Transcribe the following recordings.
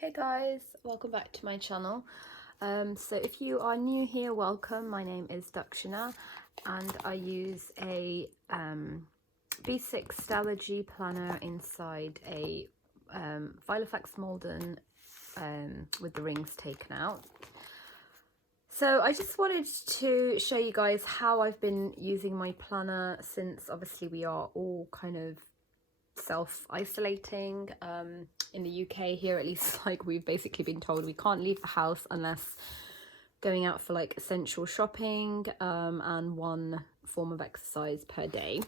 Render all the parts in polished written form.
Hey guys, welcome back to my channel. So if you are new here, welcome. My name is Dakshina and I use a B6 Stellargy planner inside a Filofax Malden with the rings taken out. So I just wanted to show you guys how I've been using my planner since obviously we are all kind of self-isolating in the UK here, at least. Like, we've basically been told we can't leave the house unless going out for like essential shopping and one form of exercise per day.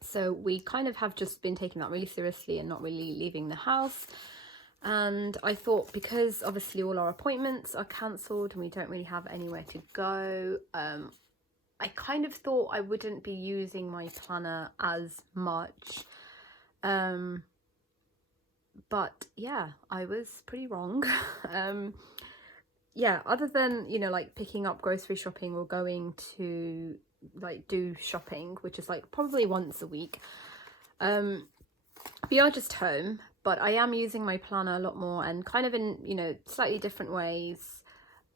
So we kind of have just been taking that really seriously and not really leaving the house. And I thought, because obviously all our appointments are cancelled and we don't really have anywhere to go, I kind of thought I wouldn't be using my planner as much. But yeah, I was pretty wrong. Yeah, other than, you know, like picking up grocery shopping or going to like do shopping, which is like probably once a week, we are just home, but I am using my planner a lot more and kind of in, you know, slightly different ways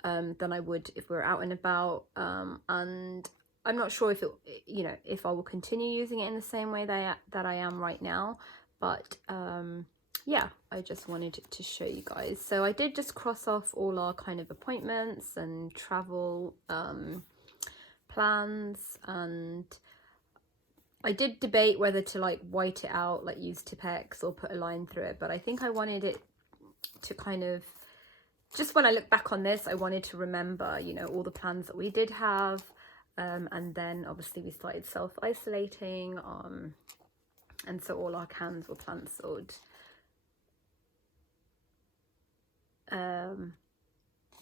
than I would if we were out and about. And I'm not sure if it, you know, if I will continue using it in the same way that I am right now, but yeah, I just wanted to show you guys. So I did just cross off all our kind of appointments and travel plans, and I did debate whether to like white it out, like use Tipex or put a line through it, but I think I wanted it to kind of, just when I look back on this, I wanted to remember, you know, all the plans that we did have, and then obviously we started self-isolating, and so all our cans were cancelled.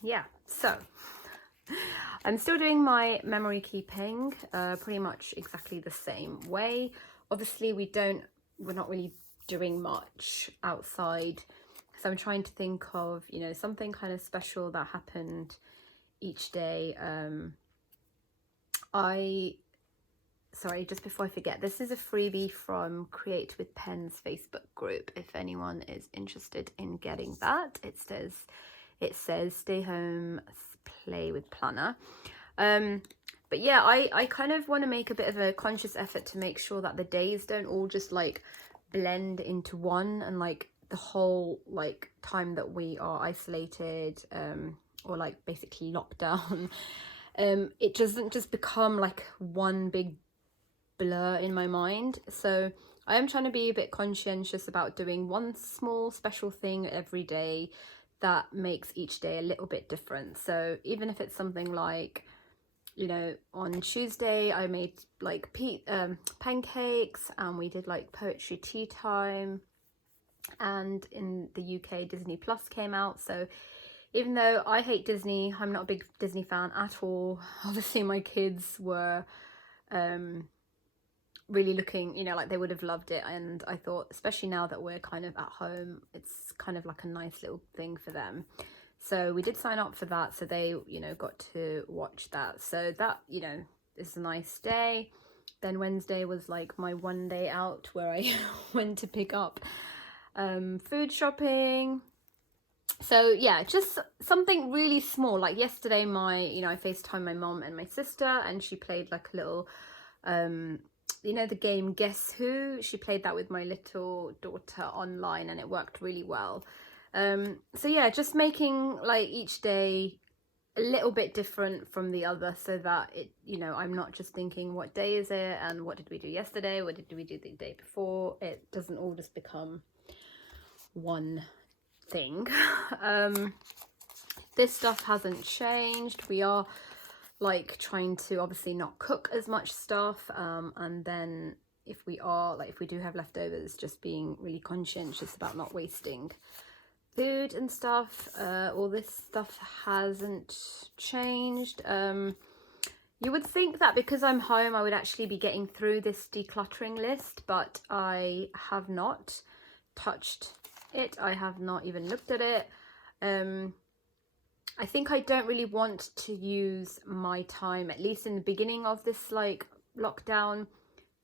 Yeah, so I'm still doing my memory keeping pretty much exactly the same way. Obviously we're not really doing much outside, so I'm trying to think of, you know, something kind of special that happened each day. Sorry, just before I forget, this is a freebie from Create with Pen's Facebook group if anyone is interested in getting that. It says stay home, play with planner. But yeah, I kind of want to make a bit of a conscious effort to make sure that the days don't all just like blend into one, and like the whole like time that we are isolated or like basically locked down, it doesn't just become like one big blur in my mind. So I am trying to be a bit conscientious about doing one small special thing every day that makes each day a little bit different. So even if it's something like, you know, on Tuesday I made like pancakes and we did like poetry tea time, and in the UK Disney Plus came out. So even though I hate Disney, I'm not a big Disney fan at all. Obviously my kids were really looking, you know, like they would have loved it, and I thought, especially now that we're kind of at home, it's kind of like a nice little thing for them. So we did sign up for that, so they, you know, got to watch that. So that, you know, is a nice day. Then Wednesday was like my one day out where I went to pick up food shopping. So yeah, just something really small. Like yesterday, you know, I FaceTimed my mom and my sister, and she played like a little you know, the game Guess Who. She played that with my little daughter online, and it worked really well. So yeah, just making like each day a little bit different from the other, so that it, you know, I'm not just thinking what day is it and what did we do yesterday, what did we do the day before. It doesn't all just become one thing. This stuff hasn't changed. We are like trying to obviously not cook as much stuff, and then if we do have leftovers, just being really conscientious about not wasting food and stuff. All this stuff hasn't changed. You would think that because I'm home I would actually be getting through this decluttering list, but I have not touched it. I have not even looked at it. I think I don't really want to use my time, at least in the beginning of this like lockdown,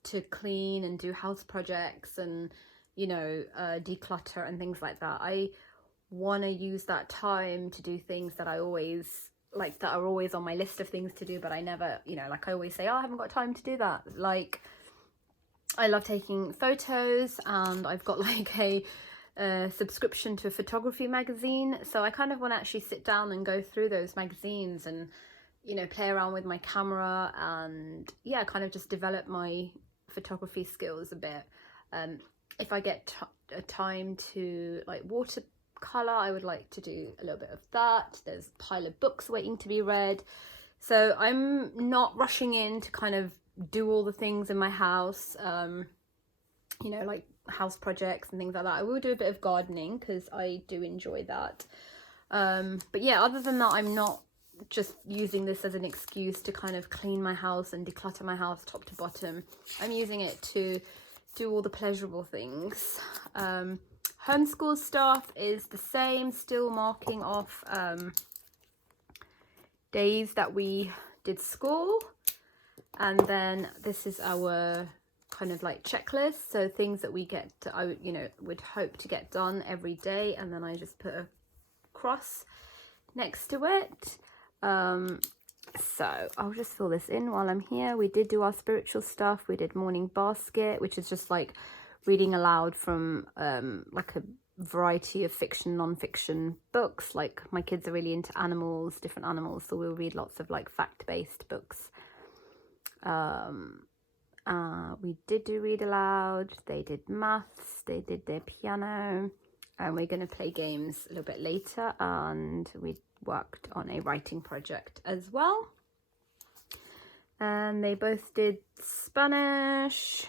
to clean and do house projects and, you know, declutter and things like that. I want to use that time to do things that I always like, that are always on my list of things to do, but I never, you know, like I always say, oh, I haven't got time to do that. Like, I love taking photos, and I've got like a subscription to a photography magazine, so I kind of want to actually sit down and go through those magazines and, you know, play around with my camera and, yeah, kind of just develop my photography skills a bit. If I get a time to like watercolor, I would like to do a little bit of that. There's a pile of books waiting to be read, so I'm not rushing in to kind of do all the things in my house, you know, like house projects and things like that. I will do a bit of gardening because I do enjoy that, but yeah, other than that, I'm not just using this as an excuse to kind of clean my house and declutter my house top to bottom. I'm using it to do all the pleasurable things. Homeschool stuff is the same, still marking off days that we did school. And then this is our kind of like checklist, so things that we get to, I you know, would hope to get done every day, and then I just put a cross next to it. So I'll just fill this in while I'm here. We did do our spiritual stuff. We did morning basket, which is just like reading aloud from like a variety of fiction, non-fiction books. Like my kids are really into animals, different animals, so we'll read lots of like fact-based books. We did do read aloud, they did maths, they did their piano, and we're going to play games a little bit later, and we worked on a writing project as well. And they both did Spanish.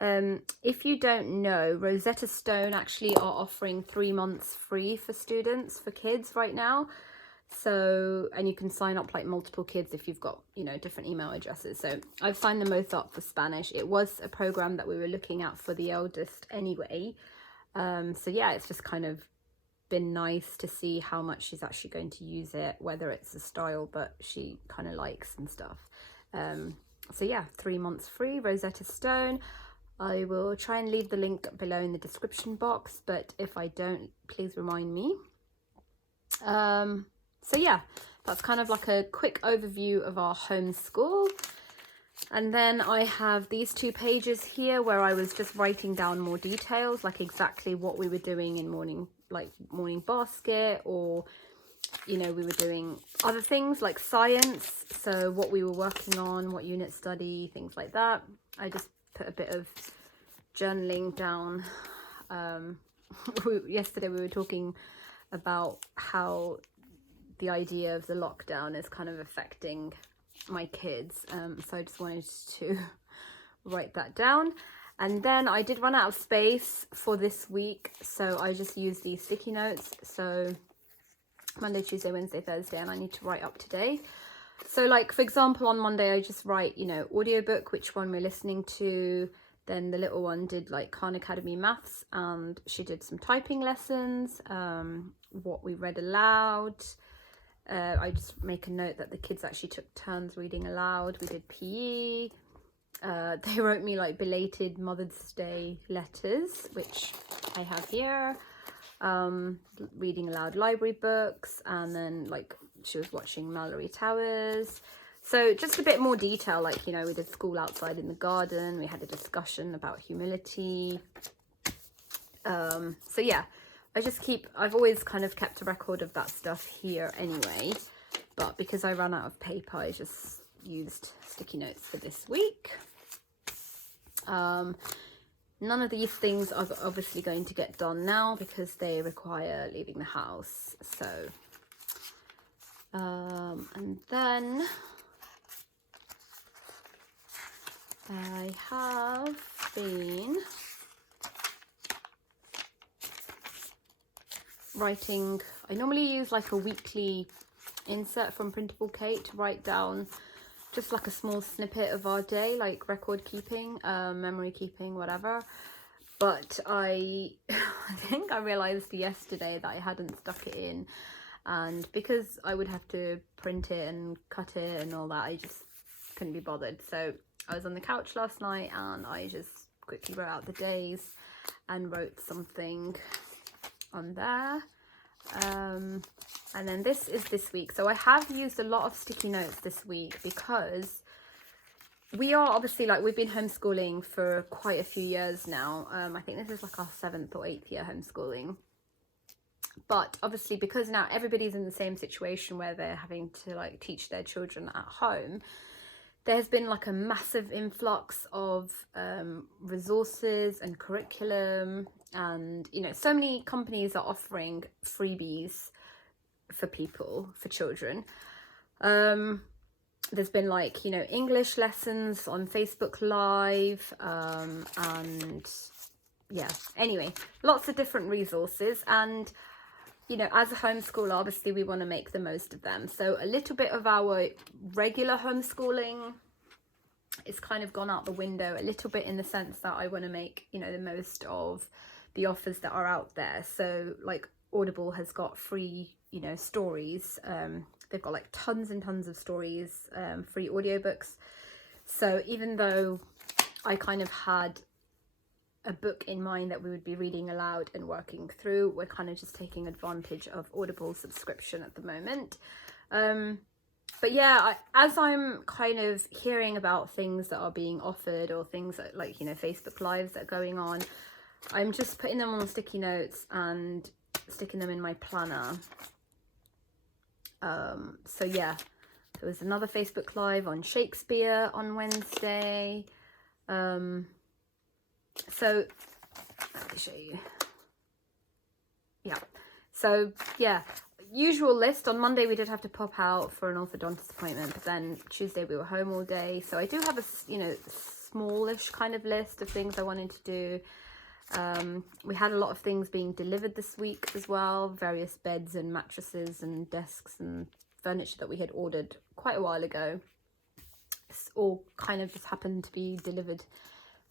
If you don't know, Rosetta Stone actually are offering 3 months free for students, for kids right now. So, and you can sign up like multiple kids if you've got, you know, different email addresses. So I've signed them both up for Spanish. It was a program that we were looking at for the eldest anyway. So yeah, it's just kind of been nice to see how much she's actually going to use it, whether it's a style but she kind of likes and stuff. So yeah, 3 months free, Rosetta Stone. I will try and leave the link below in the description box, but if I don't, please remind me. So yeah, that's kind of like a quick overview of our homeschool. And then I have these 2 pages here where I was just writing down more details, like exactly what we were doing in morning basket, or, you know, we were doing other things like science. So what we were working on, what unit study, things like that. I just put a bit of journaling down. Yesterday we were talking about how the idea of the lockdown is kind of affecting my kids, so I just wanted to write that down. And then I did run out of space for this week, so I just used these sticky notes. So Monday, Tuesday, Wednesday, Thursday, and I need to write up today. So like, for example, on Monday I just write, you know, audiobook, which one we're listening to. Then the little one did like Khan Academy maths, and she did some typing lessons, what we read aloud. I just make a note that the kids actually took turns reading aloud. We did PE. They wrote me like belated Mother's Day letters, which I have here. Reading aloud library books, and then like she was watching Mallory Towers. So just a bit more detail, like, you know, we did school outside in the garden. We had a discussion about humility. So yeah, I've always kind of kept a record of that stuff here anyway, but because I ran out of paper, I just used sticky notes for this week. None of these things are obviously going to get done now because they require leaving the house. So, and then I have been writing. I normally use like a weekly insert from Printable Kate to write down just like a small snippet of our day, like record keeping, memory keeping, whatever. But I think I realized yesterday that I hadn't stuck it in, and because I would have to print it and cut it and all that, I just couldn't be bothered. So I was on the couch last night and I just quickly wrote out the days and wrote something on there. And then this is this week. So I have used a lot of sticky notes this week because we are obviously, like, we've been homeschooling for quite a few years now. I think this is like our 7th or 8th year homeschooling. But obviously, because now everybody's in the same situation where they're having to like teach their children at home, there's been like a massive influx of resources and curriculum, and you know, so many companies are offering freebies for people, for children. There's been like, you know, English lessons on Facebook Live, and yeah, anyway, lots of different resources. And you know, as a homeschooler, obviously we want to make the most of them. So a little bit of our regular homeschooling is kind of gone out the window a little bit, in the sense that I want to make, you know, the most of the offers that are out there. So like Audible has got free, you know, stories. They've got like tons and tons of stories, free audiobooks. So even though I kind of had a book in mind that we would be reading aloud and working through, we're kind of just taking advantage of Audible subscription at the moment. But yeah, as I'm kind of hearing about things that are being offered, or things that, like, you know, Facebook Lives that are going on, I'm just putting them on sticky notes and sticking them in my planner. So yeah, there was another Facebook Live on Shakespeare on Wednesday. So let me show you. Yeah, so yeah, usual list. On Monday we did have to pop out for an orthodontist appointment, but then Tuesday we were home all day. So I do have a, you know, smallish kind of list of things I wanted to do. We had a lot of things being delivered this week as well, various beds and mattresses and desks and furniture that we had ordered quite a while ago. It's all kind of just happened to be delivered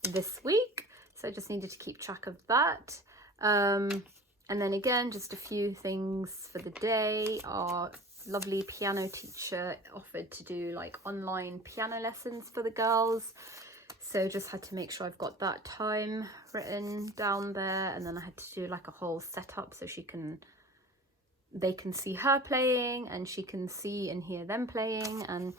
this week, so I just needed to keep track of that. And then again, just a few things for the day. Our lovely piano teacher offered to do like online piano lessons for the girls, so just had to make sure I've got that time written down there. And then I had to do like a whole setup so they can see her playing and she can see and hear them playing. And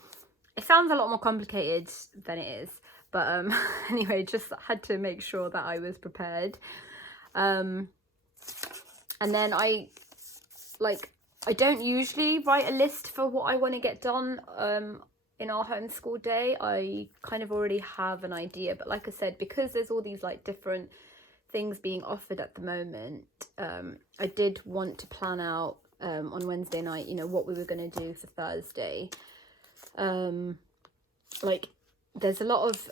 it sounds a lot more complicated than it is, but anyway, just had to make sure that I was prepared. And then I don't usually write a list for what I want to get done in our homeschool day. I kind of already have an idea, but like I said, because there's all these like different things being offered at the moment, I did want to plan out on Wednesday night, you know, what we were going to do for Thursday. Like there's a lot of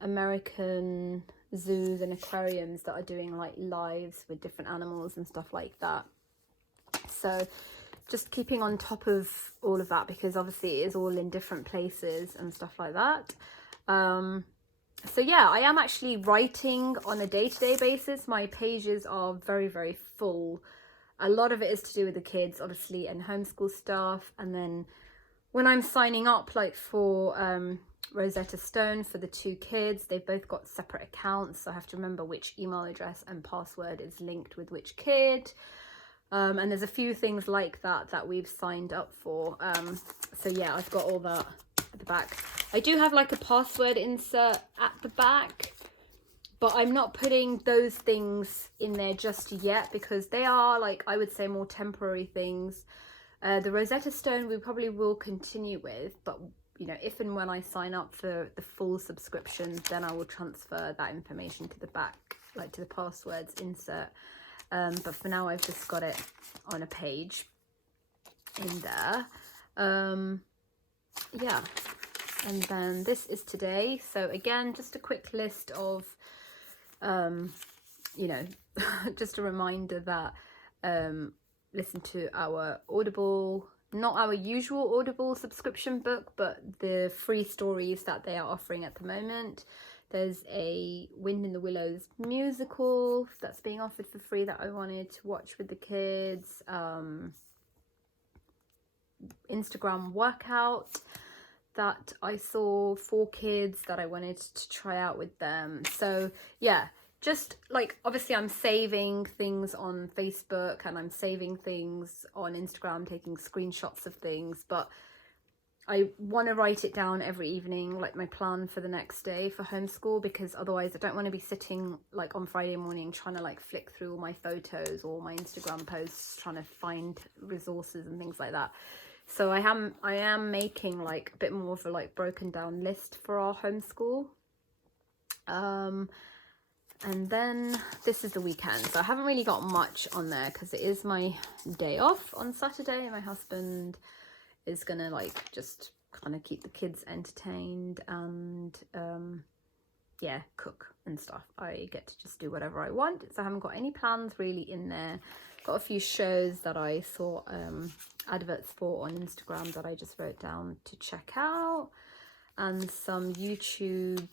American zoos and aquariums that are doing like lives with different animals and stuff like that. So just keeping on top of all of that, because obviously it is all in different places and stuff like that. So yeah, I am actually writing on a day-to-day basis. My pages are very, very full. A lot of it is to do with the kids, obviously, and homeschool stuff. And then when I'm signing up, like for Rosetta Stone for the 2 kids, they've both got separate accounts, so I have to remember which email address and password is linked with which kid. And there's a few things like that we've signed up for. So yeah, I've got all that at the back. I do have like a password insert at the back, but I'm not putting those things in there just yet, because they are, like, I would say, more temporary things. The Rosetta Stone we probably will continue with, but you know, if and when I sign up for the full subscription, then I will transfer that information to the back, like to the passwords insert. But for now, I've just got it on a page in there. Yeah, and then this is today. So again, just a quick list of, you know, just a reminder that listen to our Audible, not our usual Audible subscription book, but the free stories that they are offering at the moment. There's a Wind in the Willows musical that's being offered for free that I wanted to watch with the kids. Instagram workout that I saw for kids that I wanted to try out with them. So yeah, just like, obviously I'm saving things on Facebook and I'm saving things on Instagram, taking screenshots of things, but I want to write it down every evening, like my plan for the next day for homeschool, because otherwise I don't want to be sitting like on Friday morning trying to like flick through all my photos or my Instagram posts, trying to find resources and things like that. So I am making like a bit more of a like broken down list for our homeschool. And then this is the weekend, so I haven't really got much on there because it is my day off on Saturday. My husband is gonna like just kind of keep the kids entertained and yeah, cook and stuff. I get to just do whatever I want, so I haven't got any plans really in there. Got a few shows that I saw adverts for on Instagram that I just wrote down to check out, and some YouTube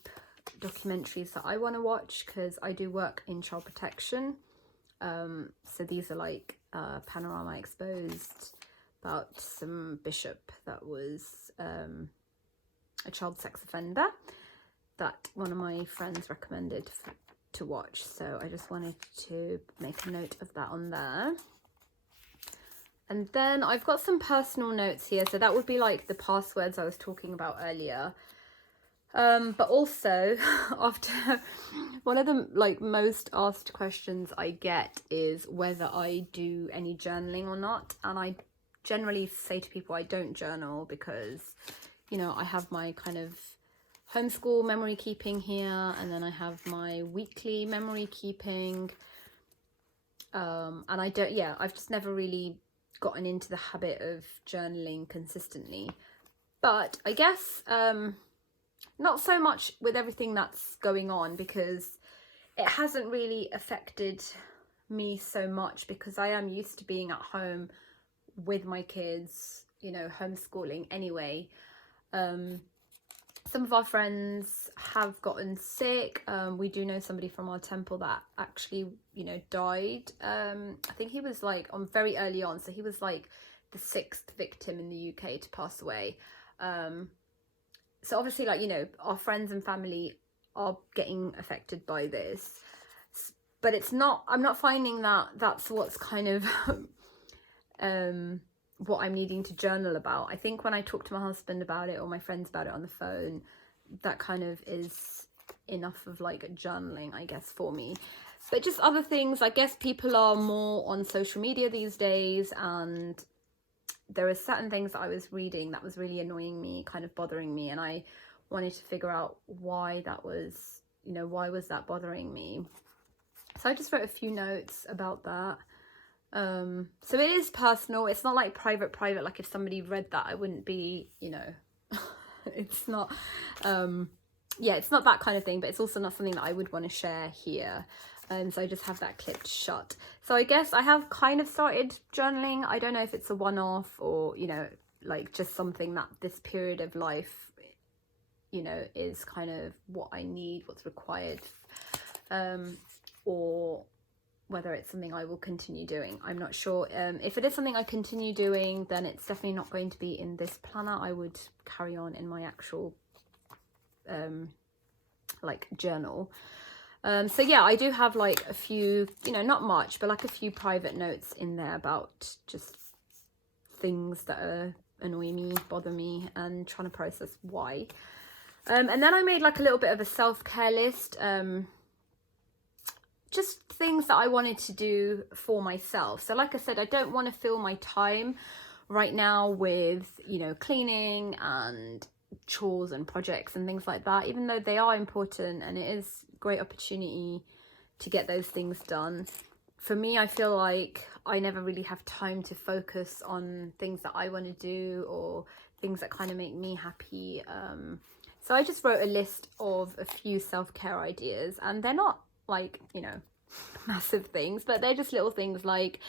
documentaries that I want to watch because I do work in child protection. So these are like Panorama Exposed, about some bishop that was a child sex offender that one of my friends recommended to watch. So I just wanted to make a note of that on there. And then I've got some personal notes here. So that would be like the passwords I was talking about earlier. But also, after one of the like most asked questions I get is whether I do any journaling or not. And I generally say to people I don't journal because, you know, I have my kind of homeschool memory keeping here, and then I have my weekly memory keeping. And I don't, yeah, I've just never really gotten into the habit of journaling consistently. But I guess, not so much with everything that's going on, because it hasn't really affected me so much because I am used to being at home with my kids, you know, homeschooling anyway. Some of our friends have gotten sick. We do know somebody from our temple that actually, you know, died. I think he was like on very early on, so he was like the 6th victim in the UK to pass away. So obviously, like, you know, our friends and family are getting affected by this, but it's not, I'm not finding that that's what's kind of what I'm needing to journal about. I think when I talk to my husband about it or my friends about it on the phone, that kind of is enough of like journaling, I guess, for me. But just other things, I guess people are more on social media these days, and there are certain things that I was reading that was really annoying me, kind of bothering me, and I wanted to figure out why that was, you know, why was that bothering me? So I just wrote a few notes about that. So it is personal. It's not like private, like if somebody read that, I wouldn't be, you know, it's not, yeah, it's not that kind of thing, but it's also not something that I would want to share here. So I just have that clipped shut. So I guess I have kind of started journaling. I don't know if it's a one-off or, you know, like just something that this period of life, you know, is kind of what I need, what's required, or whether it's something I will continue doing. I'm not sure. If it is something I continue doing, then it's definitely not going to be in this planner. I would carry on in my actual like journal. So yeah, I do have like a few, you know, not much, but like a few private notes in there about just things that annoy me, bother me, and trying to process why. And then I made like a little bit of a self-care list, just things that I wanted to do for myself. So like I said, I don't want to fill my time right now with, you know, cleaning and chores and projects and things like that, even though they are important and it is a great opportunity to get those things done. For me, I feel like I never really have time to focus on things that I want to do or things that kind of make me happy. So I just wrote a list of a few self-care ideas, and they're not like, you know, massive things, but they're just little things. Like,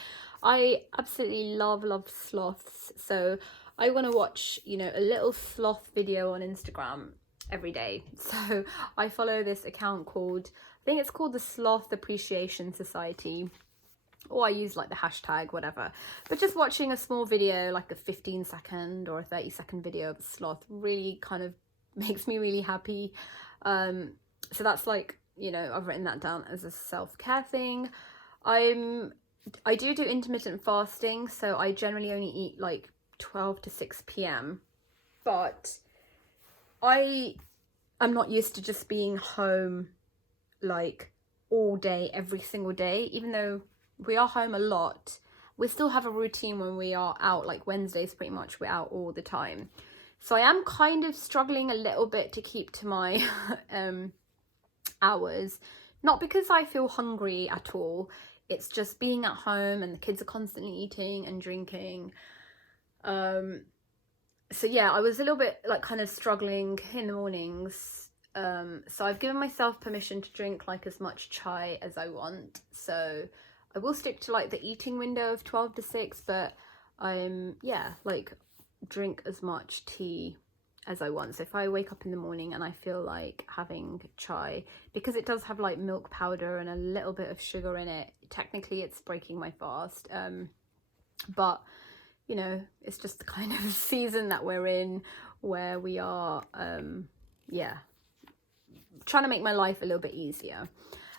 I absolutely love sloths, so I want to watch, you know, a little sloth video on Instagram every day. So I follow this account called, I think it's called the Sloth Appreciation Society, or I use like the hashtag, whatever. But just watching a small video, like a 15-second or a 30-second video of a sloth, really kind of makes me really happy. So that's like, you know, I've written that down as a self-care thing. I do intermittent fasting, so I generally only eat like 12 to 6 p.m. But I'm not used to just being home like all day, every single day. Even though we are home a lot, we still have a routine when we are out. Like Wednesdays, pretty much we're out all the time. So I am kind of struggling a little bit to keep to my hours. Not because I feel hungry at all. It's just being at home and the kids are constantly eating and drinking. So yeah, I was a little bit like kind of struggling in the mornings. So I've given myself permission to drink like as much chai as I want. So I will stick to like the eating window of 12 to 6, but yeah, like drink as much tea as I want. So if I wake up in the morning and I feel like having chai, because it does have like milk powder and a little bit of sugar in it, technically it's breaking my fast. But you know, it's just the kind of season that we're in where we are, yeah, trying to make my life a little bit easier.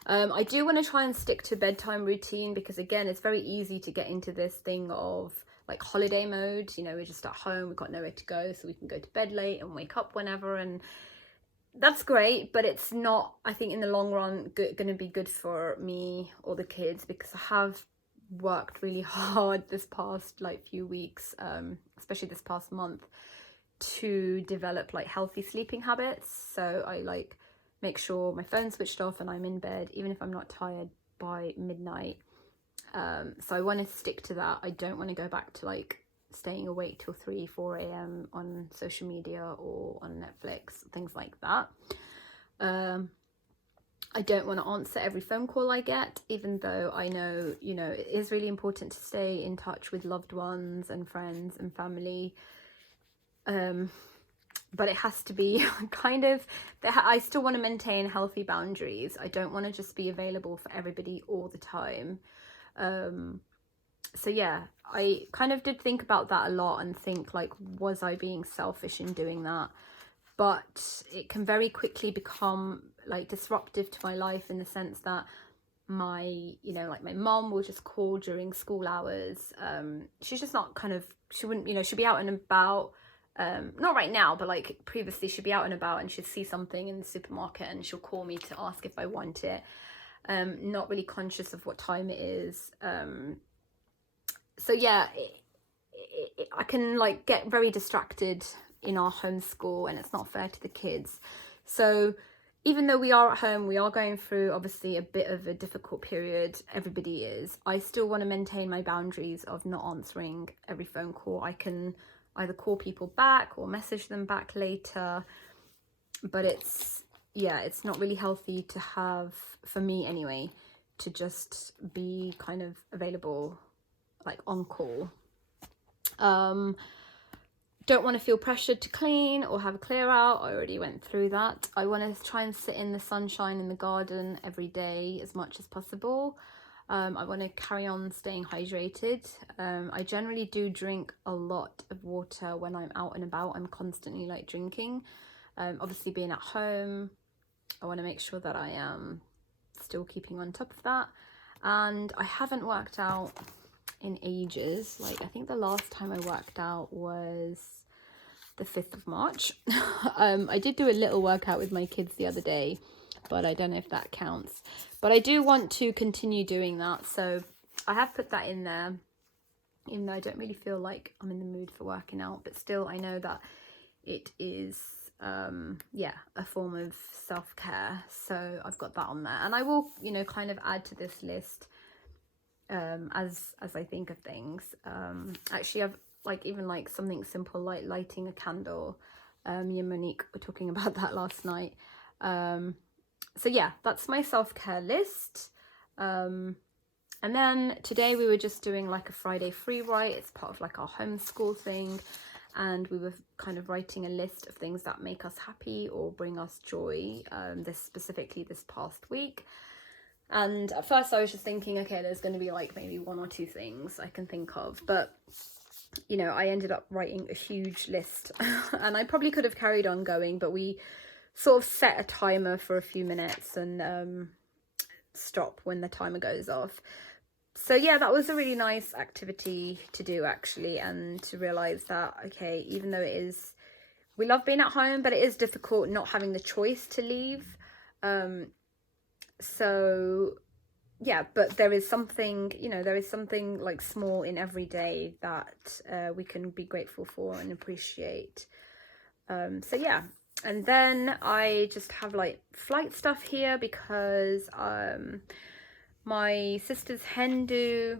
I do want to try and stick to bedtime routine, because again, it's very easy to get into this thing of like holiday mode. You know, we're just at home, we've got nowhere to go, so we can go to bed late and wake up whenever, and that's great, but it's not, I think in the long run, going to be good for me or the kids, because I have worked really hard this past like few weeks, especially this past month, to develop like healthy sleeping habits. So I like make sure my phone's switched off and I'm in bed even if I'm not tired by midnight. So I want to stick to that. I don't want to go back to like staying awake till 3-4 a.m. on social media or on Netflix, things like that. I don't want to answer every phone call I get, even though I know, you know, it is really important to stay in touch with loved ones and friends and family. But it has to be kind of, I still want to maintain healthy boundaries. I don't want to just be available for everybody all the time. So yeah, I kind of did think about that a lot and think like, was I being selfish in doing that? But it can very quickly become like disruptive to my life, in the sense that my, you know, like my mom will just call during school hours. She's just not kind of, she wouldn't, you know, she'll be out and about, not right now, but like previously she'd be out and about and she'd see something in the supermarket and she'll call me to ask if I want it. Not really conscious of what time it is. So yeah, I can like get very distracted in our homeschool, and it's not fair to the kids. So even though we are at home, we are going through obviously a bit of a difficult period, everybody is, I still want to maintain my boundaries of not answering every phone call. I can either call people back or message them back later, but it's, yeah, it's not really healthy to have, for me anyway, to just be kind of available like on call. Don't want to feel pressured to clean or have a clear out. I already went through that. I want to try and sit in the sunshine in the garden every day as much as possible. I want to carry on staying hydrated. I generally do drink a lot of water when I'm out and about. I'm constantly like drinking. Obviously being at home, I want to make sure that I am still keeping on top of that. And I haven't worked out in ages. Like I think the last time I worked out was the 5th of March. I did do a little workout with my kids the other day, but I don't know if that counts. But I do want to continue doing that, so I have put that in there, even though I don't really feel like I'm in the mood for working out. But still, I know that it is yeah, a form of self-care, so I've got that on there, and I will, you know, kind of add to this list as I think of things. Actually, I've like even like something simple like lighting a candle. Me and Monique were talking about that last night. So yeah, that's my self-care list. And then today we were just doing like a Friday free write. It's part of like our homeschool thing, and we were kind of writing a list of things that make us happy or bring us joy, specifically this past week. And at first I was just thinking, okay, there's going to be like maybe 1 or 2 things I can think of, but you know, I ended up writing a huge list and I probably could have carried on going, but we sort of set a timer for a few minutes and stop when the timer goes off. So yeah, that was a really nice activity to do actually, and to realize that, okay, even though we love being at home, but it is difficult not having the choice to leave. So yeah, but there is something, there is something like small in every day that we can be grateful for and appreciate. So yeah, and then I just have like flight stuff here because my sister's hen do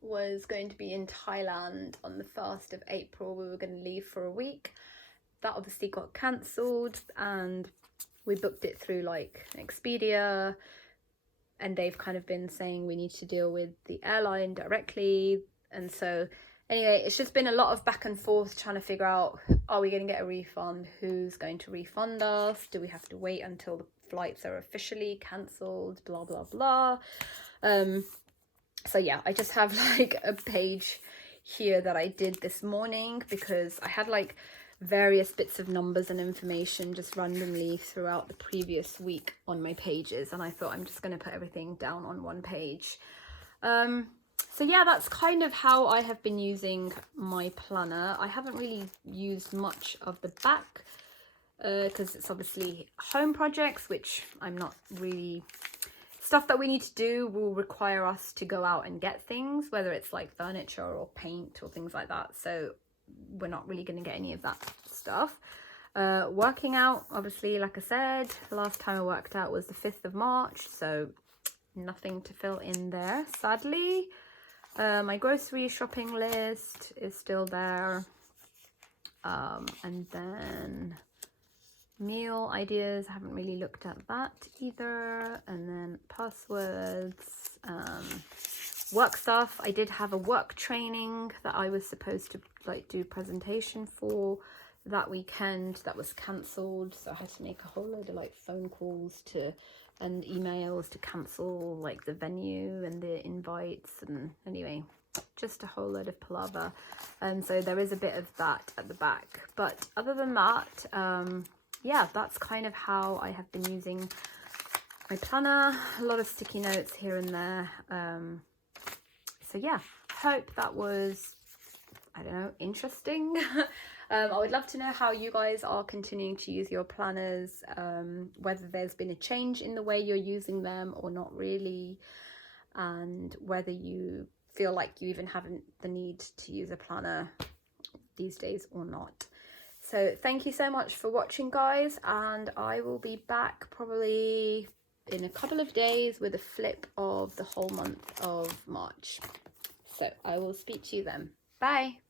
was going to be in Thailand on the 1st of April. We were going to leave for a week. That obviously got cancelled, and we booked it through like Expedia, and they've kind of been saying we need to deal with the airline directly. And so anyway, it's just been a lot of back and forth trying to figure out, are we going to get a refund? Who's going to refund us? Do we have to wait until the flights are officially cancelled? Blah, blah, blah. So yeah, I just have like a page here that I did this morning because I had like various bits of numbers and information just randomly throughout the previous week on my pages, and I thought I'm just going to put everything down on one page. So yeah, that's kind of how I have been using my planner. I haven't really used much of the back because it's obviously home projects, which I'm not really... Stuff that we need to do will require us to go out and get things, whether it's like furniture or paint or things like that. So we're not really going to get any of that stuff. Working out, obviously, like I said, the last time I worked out was the 5th of March. So nothing to fill in there, sadly. My grocery shopping list is still there. And then... meal ideas, I haven't really looked at that either. And then passwords, work stuff. I did have a work training that I was supposed to like do presentation for that weekend that was cancelled, so I had to make a whole load of like phone calls and emails to cancel like the venue and the invites, and anyway, just a whole load of palaver. And so there is a bit of that at the back, but other than that, yeah, that's kind of how I have been using my planner. A lot of sticky notes here and there. So yeah, hope that was, I don't know, interesting. I would love to know how you guys are continuing to use your planners, whether there's been a change in the way you're using them or not really, and whether you feel like you even have the need to use a planner these days or not. So thank you so much for watching, guys, and I will be back probably in a couple of days with a flip of the whole month of March. So I will speak to you then. Bye.